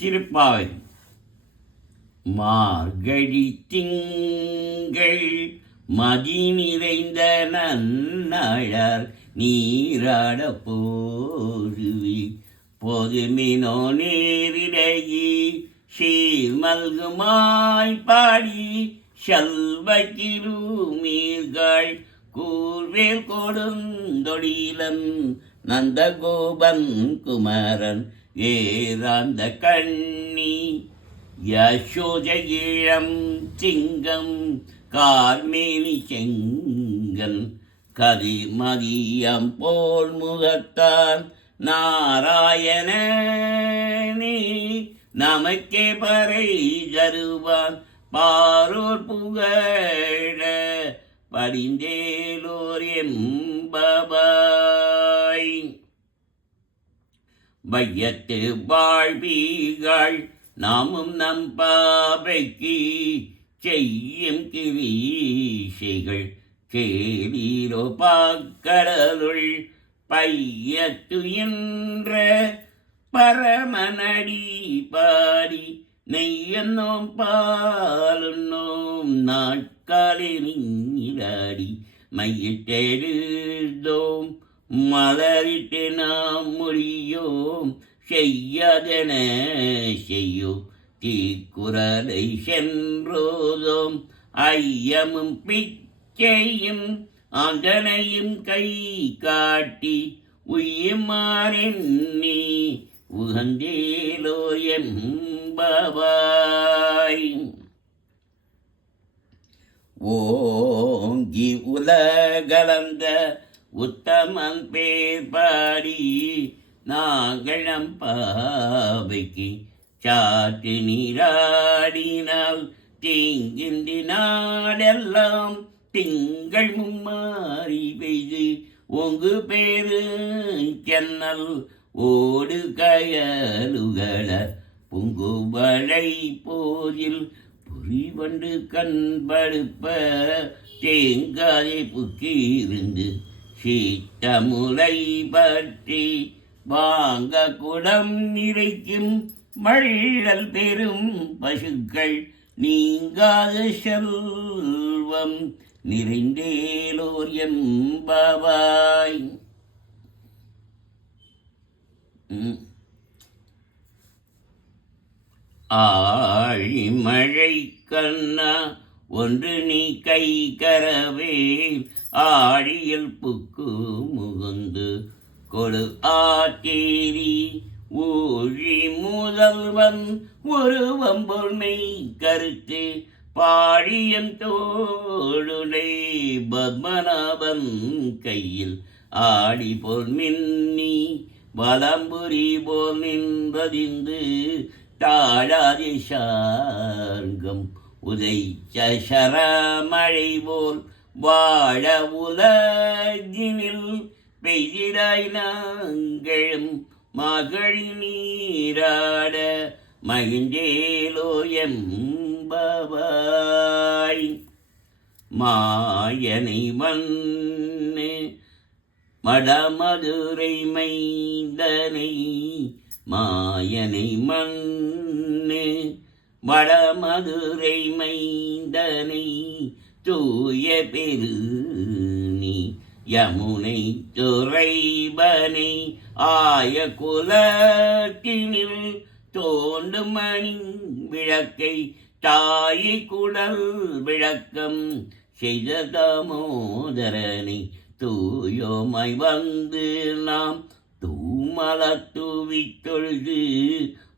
திருப்பாவை மார்கழி திங்கள் மதி நிறைந்த நன்னாழார் நீராட போதுவி பொதுமினோ நேரிடையி சீர்மல்குமாய் பாடி செல்வக்கிருமீர்கள் கூர்வேல் கொடுந்தொடிலன் நந்தகோபன் குமரன் ஏராந்த கண்ணி யசோத இளம் சிங்கம் கார்மேனி செங்கன் கதிர்மதியம் போல் முகத்தான் நாராயணனே நமக்கே பறை தருவான் பாரோர் புகழ படிந்தேலோர் எம்பபாய் வையத்து வாழ்வீர்கள் நாமும் நம் பாவைக்கு செய்யும் கிரீசைகள் கேளீரோ பாக்கடலுள் பையத்து என்ற பரமனடி பாடி நெய்யன்னோம் பாலுன்னோம் நாட்காலில் நீராடி மையிட்டெழுதோம் மலரிட்டு நாம் மொழியோம் செய்யாதென செய்யோம் தீக்குறளை சென்றோதோம் ஐயமும் பிச்சையும் ஆண்டனையும் கை காட்டி உய்யுமாறெண்ணி உகந்தேலோ எம்பபாய் ஓங்கி உலகலந்த உத்தமன் பேர் பாடி நாங்களம் பாவைக்கு சாற்று நீராடினால் தீங்கின்றி நாடெல்லாம் திங்கள் மும்மாறி பெய்து ஒங்கு பேரு சென்னல் ஓடு கயலுகள புங்குவளை போதில் புரிவண்டு கண்படுப்ப தேங்காதை புக்கியிருந்து சீட்டமுலை பற்றி வாங்க குடம் நிறைக்கும் மழல் பெரும் பசுக்கள் நீங்காத செல்வம் நிறைந்தேலோர் எம்பபாய். ஆழிமழை கண்ணா ஒன்று நீ கை கரவேல் ஆழியல் புக்கு முகுந்து கொடு ஆத்தேரி ஊழி முதல்வன் ஒரு வம்பொன்மை கருத்து பாழியன் தோளுடை பத்மநாபன் கையில் ஆடி போல் மின்னி வலம்புரி போல் நின்றதிந்து தாழாதி சார்கம் உதைச்ச சரமழை போல் வாழ உலகினில் பெய்திடாய் நாங்களும் மகளி நீராட மகிழ்ந்தேலோ எம்பபாய். மாயனை மண்ணு மடமதுரை மைந்தனை மாயனை மண்ணு வடமதுரை மைந்தனை தூய பெருநீ யமுனை துறைபனை ஆய குலத்தினில் தோண்டும் மணி விளக்கை தாயை குடல் விளக்கம் செய்த தாமோதரனை தூயோமாய் வந்து நாம் தூமலத்துவித் தொழுது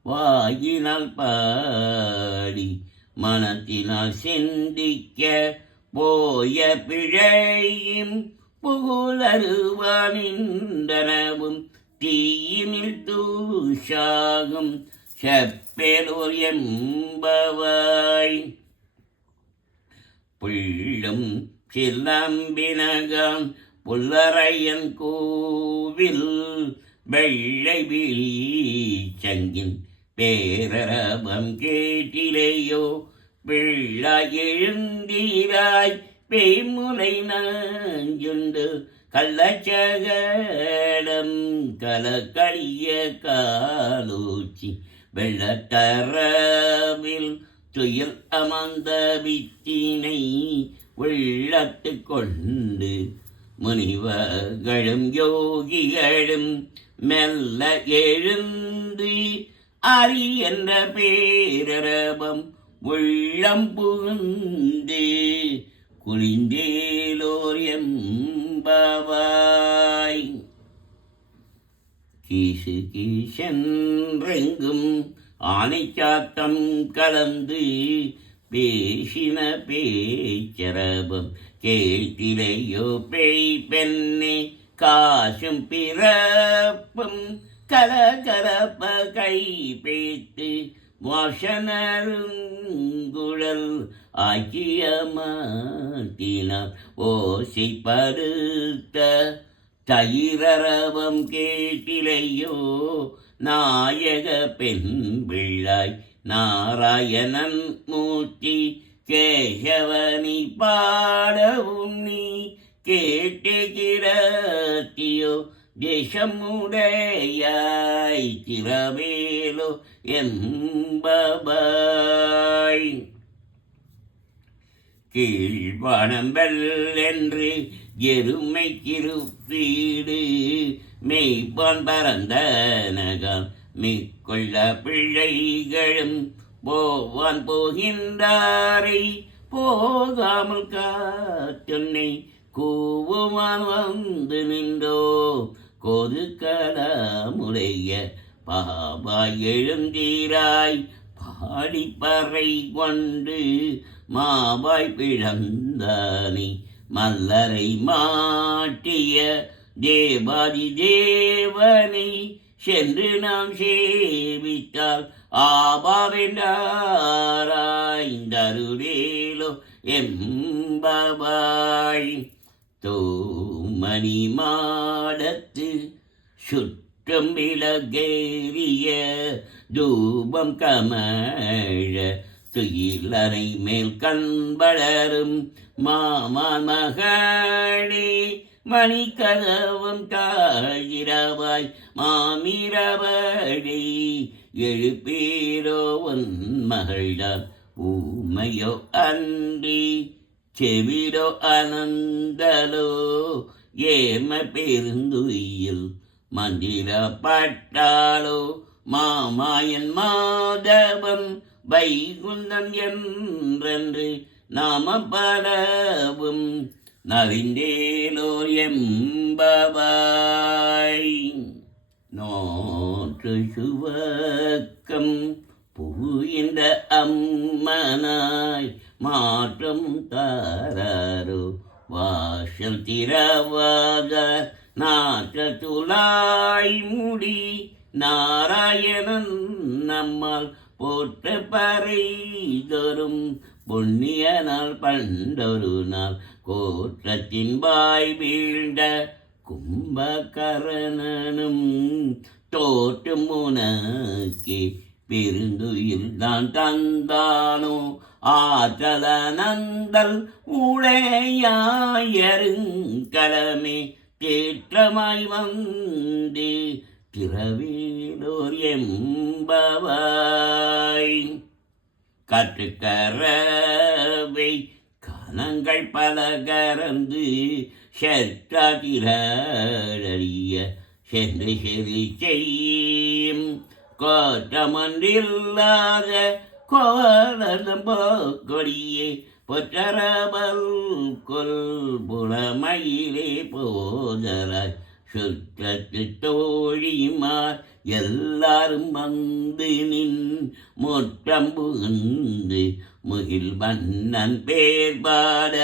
வாயினால் பாடி மனத்தினால் சிந்திக்க போய பிழையும் புகுதருவானின்றனவும் தீயினில் தூஷாகும் செப்பேலோர் எம்பவாய். புள்ளும் சிலம்பினகான் புல்லரையன் கோவில் வெள்ளை விழி சங்கின் பேரரபம் கேட்டிலேயோ பிள்ளாய் எழுந்தீராய் பேய்முலை நாஞ்சுண்டு கள்ளச்சகடம் கலக்கழிய காலூச்சி வெள்ளத்தரவில் துயில் அமர்ந்த வித்தினை உள்ளத்து கொண்டு முனிவர்களும் யோகிகளும் மெல்ல எழுந்து அரி என்ற பேரரபம் உள்ளம் புகுந்து குளிந்தேலோர் எம்பவாய். கீசு கீசென்றெங்கும் ஆனைச்சாத்தம் கலந்து பேசின பேச்சரபம் கேட்டிலையோ பேய் பெண்ணே காசும் பிறப்பும் கலகலப்ப கை பேத்து வாசனருங்குழல் ஆக்கியமாட்டினார் ஓசை படுத்த தயிரரவம் கேட்டிலையோ நாயக பெண் பிள்ளாய் நாராயணன் மூர்த்தி கேசவனி பாடவும் நீ கேட்டுகிறத்தியோ தேசமுடையாய் திரவேலோ என்பபாய். கீழ்வானம்பல் என்று எருமை கிருப்பீடு மெய்ப்பான் பரந்த நகம் மிக்கொள்ள பிள்ளைகளும் போவான் போகின்றாரை போகாமல் காத்துன்னை கூவுமான் வந்து நின்றோ கொதுக்கலமுடைய பாபாய் எழுந்தீராய் பாடிப்பறை கொண்டு மாவாய் பிழந்தானி மல்லரை மாட்டிய தேவாதி தேவனை சென்று நாம் சேவித்தால் ஆபாவென்றாராய்ந்தருளேலோ எம்பபாய். தோமணி மாடத்து சுற்றம் விலகேறிய தூபம் கமழ துயிலறை மேல் கண்பளரும் மாமான் மகளே மணிக்கதவம் தாயிரவாய் மாமிரவழி எழுப்பீரோ உன் மகள்தான் ஊமையோ அன்றி செவிரோ அனந்தலோ ஏம பெருந்துயில் மந்திர பட்டாளோ மாமாயன் மாதவம் வைகுந்தம் என்றென்று நாம பலவும் நறிந்தேலோர் எம்பபாய். நோற்று சுவக்கம் புகுகின்ற அம்மனாய் மாற்றம் தாரோ வாசல் திரவாத நாற்ற துளாய் முடி நாராயணன் நம்மால் போற்ற பறை தரும் புண்ணிய நாள் பண்டொரு நாள் கோற்றத்தின் வாய் வீழ்ந்த கும்பகரணனும் தோற்றும் உனக்கே பெருந்துயில் தான் தந்தானோ ஆற்றலனந்தல் உடையாயருங்கலமே தேற்றமாய் வந்து திரவேலோர் எம்பவாய். காற்றுக்கரவை கணங்கள் பல கறந்து சற்றாதிரழிய சென்று செறி செய்யும் கோற்றமன்றில்லாத கோலம் போக்கொடியே பொற்றரபல் கொல் புலமயிலே போதராய் சுற்றத்து தோழிமார் எல்லாரும் வந்து நின் முற்றம் புகுந்து முகில் வண்ணன் பேர் பாட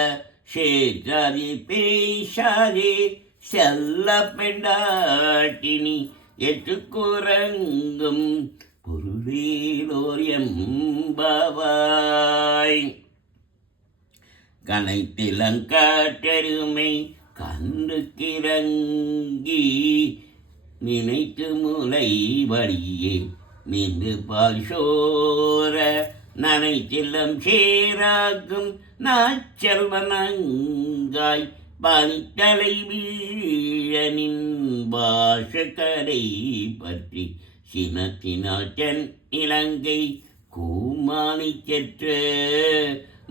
சேற்றாதே பேசாதே செல்ல பெண்டாட்டினி எட்டுக்குறங்கும் பொருளேலோர் எம்பவாய். கனைத்திலங்காட்டெருமை கண்டு கிறங்கி நினைத்து முலை வழியே நின்று பால் சோர நனைத்திலம் சேராக்கும் நாச்செல்வனங்காய் பனித்தலை வீழனின் பாஷக்கரை பற்றி சினத்தினால் தென் இலங்கை கூமானை செற்ற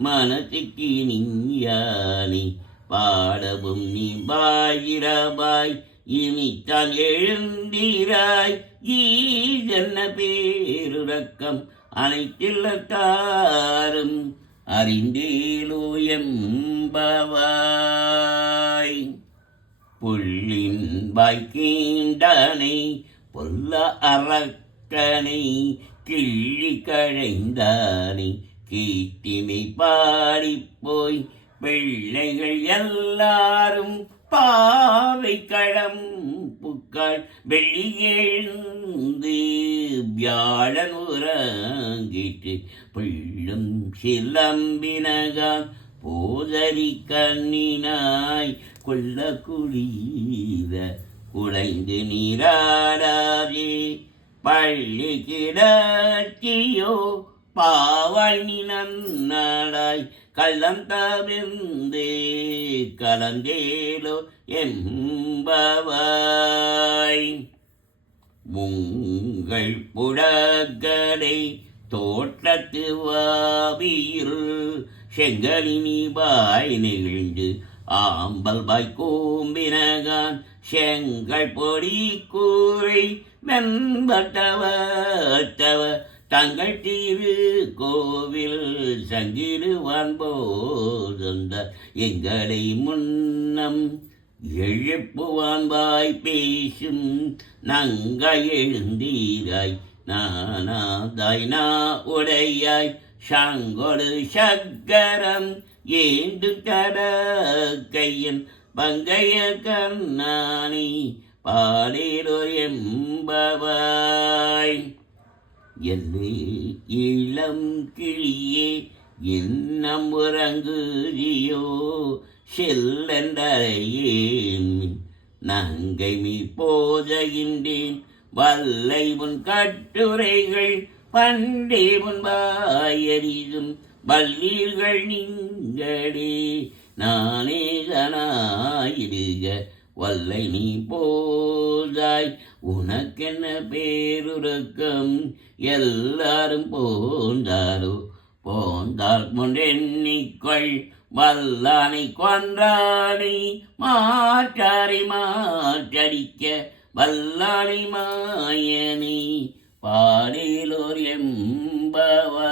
மனத்துக்கு நீயானி பாடவும் நீ பாயிரபாய் இனித்தான் எழுந்தீராய் ஈதென்ன பேருறக்கம் அனைத்தில்லத்தாரும் அறிந்தேலோ எம்பவாய். புள்ளின் வாய்க்கீண்டானை பொல்ல அரக்கனை கிள்ளி கழைந்தானை கீர்த்திமை பாடிப்போய் பிள்ளைகள் எல்லாரும் பாவை களம் புக்காள் வெள்ளி எழுந்து வியாழன் உறங்கிட்டு பிள்ளும் சிலம்பினகான் போதரி கண்ணினாய் கொல்ல குளிர குலைந்து நீராடாதே பள்ளி கிடத்தியோ பாவாய் நீ நன்னாடாய் கள்ளம் தவிர்ந்தே கலந்தேலோ எம்பவாய். உங்கள் புடகடை தோட்டத்து வாவியில் செங்கலினி பாய் நெகிழ்ந்து ஆம்பல் பாய் கூம்பினகான் செங்கல் பொடி கூரை வெண்பட்டவத்தவ தங்கள் தீரு கோவில் சங்கிடுவான் போதந்த எங்களை முன்னம் எழுப்புவான் வாய் பேசும் நங்க எழுந்தீராய் நானாதாய் நா உடையாய் சங்கொடு சக்கரம் ஏந்து தர கையன் பங்கைய கண்ணானி பாடேலோ எம்பவாய். எல்லே இளம் கிளியே இன்னம் உறங்குதியோ செல்லென்றேன் நங்கை மீ போதகின்றேன் வல்லை உன் கட்டுரைகள் பண்டே முன்பாயறிதும் வல்லீர்கள் நீங்களே நானே கனாயிடுக வல்லை நீ போதாய் உனக்கென்ன பேருறக்கம் எல்லாரும் போந்தாரோ போந்தால் முன்னெண்ணிக்கொள் வல்லானை கொன்றானை மாற்றாரை மாற்றடிக்க வல்லானை மாயனை பாடேலோர் எம்பவாய்.